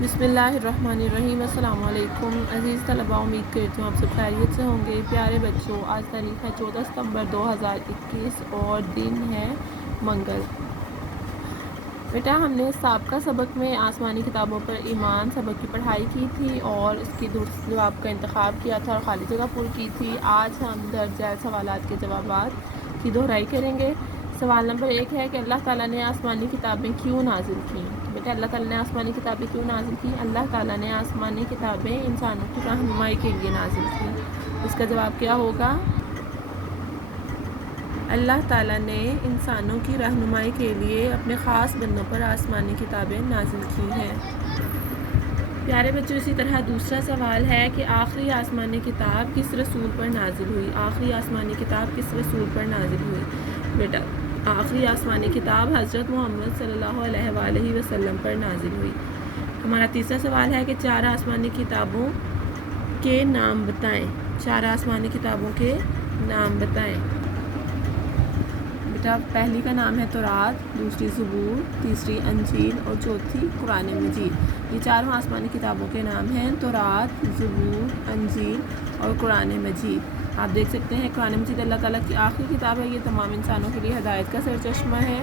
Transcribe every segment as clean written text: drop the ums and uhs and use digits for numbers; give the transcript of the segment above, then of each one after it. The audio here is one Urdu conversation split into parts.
بسم اللہ الرحمن الرحیم۔ السلام علیکم عزیز طلباء، امید کرتی ہوں آپ سب خیریت سے ہوں گے۔ پیارے بچوں، آج تاریخ ہے 14 ستمبر 2021 اور دن ہے منگل۔ بیٹا ہم نے سابقہ سبق میں آسمانی کتابوں پر ایمان سبق کی پڑھائی کی تھی اور اس کی درست جواب کا انتخاب کیا تھا اور خالی جگہ پر کی تھی۔ آج ہم درج ذیل سوالات کے جوابات کی دہرائی کریں گے۔ سوال نمبر 1 ہے کہ اللہ تعالیٰ نے آسمانی کتابیں کیوں نازل کیں؟ بیٹا اللہ تعالیٰ نے آسمانی کتابیں کیوں نازل کی؟ اللہ تعالیٰ نے آسمانی کتابیں انسانوں کی رہنمائی کے لیے نازل کی۔ اس کا جواب کیا ہوگا؟ اللہ تعالیٰ نے انسانوں کی رہنمائی کے لیے اپنے خاص بندوں پر آسمانی کتابیں نازل کی ہیں۔ پیارے بچوں، اسی طرح دوسرا سوال ہے کہ آخری آسمانی کتاب کس رسول پر نازل ہوئی؟ آخری آسمانی کتاب کس رسول پر نازل ہوئی؟ بیٹا آخری آسمانی کتاب حضرت محمد صلی اللہ علیہ وآلہ وسلم پر نازل ہوئی۔ ہمارا تیسرا سوال ہے کہ 4 آسمانی کتابوں کے نام بتائیں۔ 4 آسمانی کتابوں کے نام بتائیں۔ بیٹا پہلی کا نام ہے تورات، دوسری زبور، تیسری انجیل اور چوتھی قرآن مجید۔ یہ 4 آسمانی کتابوں کے نام ہیں: تورات، زبور، انجیل اور قرآن مجید۔ آپ دیکھ سکتے ہیں قرآن مجید اللہ تعالیٰ کی آخری کتاب ہے۔ یہ تمام انسانوں کے لیے ہدایت کا سرچشمہ ہے۔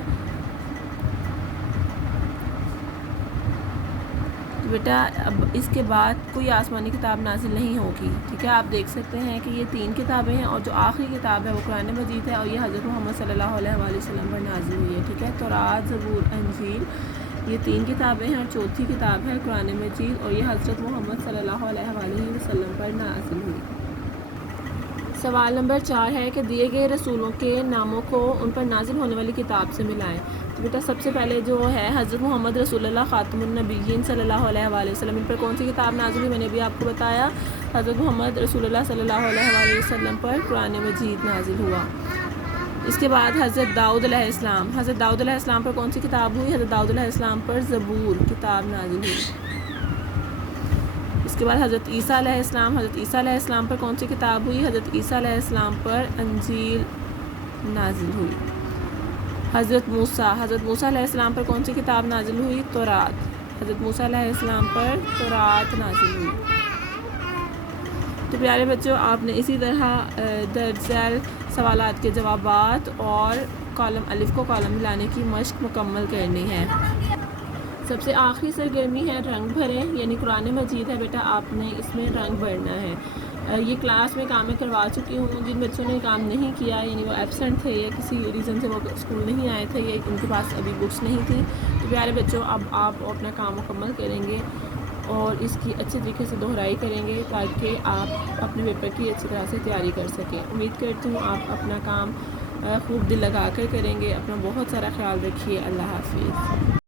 بیٹا اب اس کے بعد کوئی آسمانی کتاب نازل نہیں ہوگی، ٹھیک ہے۔ آپ دیکھ سکتے ہیں کہ یہ 3 کتابیں ہیں اور جو آخری کتاب ہے وہ قرآن مجید ہے اور یہ حضرت محمد صلی اللہ علیہ وآلہ وسلم پر نازل ہوئی ہے، ٹھیک ہے۔ تورات، زبور، انجیل یہ 3 کتابیں ہیں اور چوتھی کتاب ہے قرآن مجید اور یہ حضرت محمد صلی اللہ علیہ وآلہ وسلم پر نازل ہوئی۔ سوال نمبر 4 ہے کہ دیے گئے رسولوں کے ناموں کو ان پر نازل ہونے والی کتاب سے ملائیں۔ تو بیٹا سب سے پہلے جو ہے حضرت محمد رسول اللہ خاتم النبیین صلی اللہ علیہ وآلہ وسلم، ان پر کون سی کتاب نازل ہوئی؟ میں نے بھی آپ کو بتایا حضرت محمد رسول اللہ صلی اللہ علیہ وآلہ وسلم پر قرآن مجید نازل ہوا۔ اس کے بعد حضرت داؤد علیہ السلام، حضرت داؤد علیہ السلام پر کون سی کتاب ہوئی؟ حضرت داؤد علیہ السلام پر زبور کتاب نازل ہوئی۔ اس کے بعد حضرت عیسیٰ علیہ السلام، حضرت عیسیٰ علیہ السلام پر کون سی کتاب ہوئی؟ حضرت عیسیٰ علیہ السلام پر انجیل نازل ہوئی۔ حضرت موسیٰ، حضرت موسیٰ علیہ السلام پر کون سی کتاب نازل ہوئی؟ تورات، حضرت موسیٰ علیہ السلام پر تورات نازل ہوئی۔ تو پیارے بچوں، آپ نے اسی طرح درج ذیل سوالات کے جوابات اور کالم الف کو کالم ملانے کی مشق مکمل کرنی ہے۔ سب سے آخری سرگرمی ہے رنگ بھریں، یعنی قرآن مجید ہے بیٹا، آپ نے اس میں رنگ بھرنا ہے۔ یہ کلاس میں کام میں کروا چکی ہوں۔ جن بچوں نے کام نہیں کیا، یعنی وہ ایبسنٹ تھے یا کسی ریزن سے وہ اسکول نہیں آئے تھے یا ان کے پاس ابھی بکس نہیں تھی، تو پیارے بچوں اب آپ اپنا کام مکمل کریں گے اور اس کی اچھے طریقے سے دہرائی کریں گے تاکہ آپ اپنے پیپر کی اچھی طرح سے تیاری کر سکیں۔ امید کرتی ہوں آپ اپنا کام خوب دل لگا کر کریں گے۔ اپنا بہت سارا خیال رکھیے۔ اللہ حافظ۔